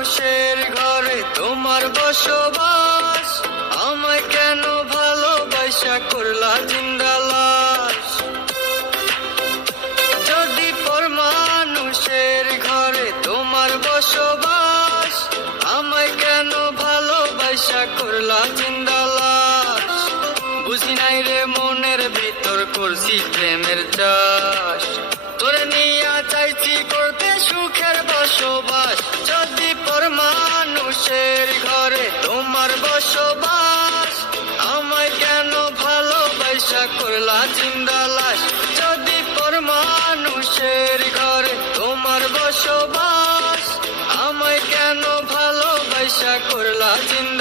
মানুষের ঘরে তোমার বসবাস, আমায় কেন ভালোবাসা করলা জিন্দা লাশ। যদি পর মানুষের ঘরে তোমার বসবাস, আমায় কেন ভালোবাসা করলা জিন্দা লাশ। বুঝি নাই রে মনের ভিতর করছি প্রেমের চাষ, তোরে নিয়া চাইছি করতে সুখের বসবাস। যদি পর মানুষের ঘরে তোমার বসবাস, আমায় কেন ভালোবাসা করলা জিন্দা লাশ। যদি পর মানুষের ঘরে তোমার বসবাস, আমায় কেন ভালোবাসা করলা জিন্দা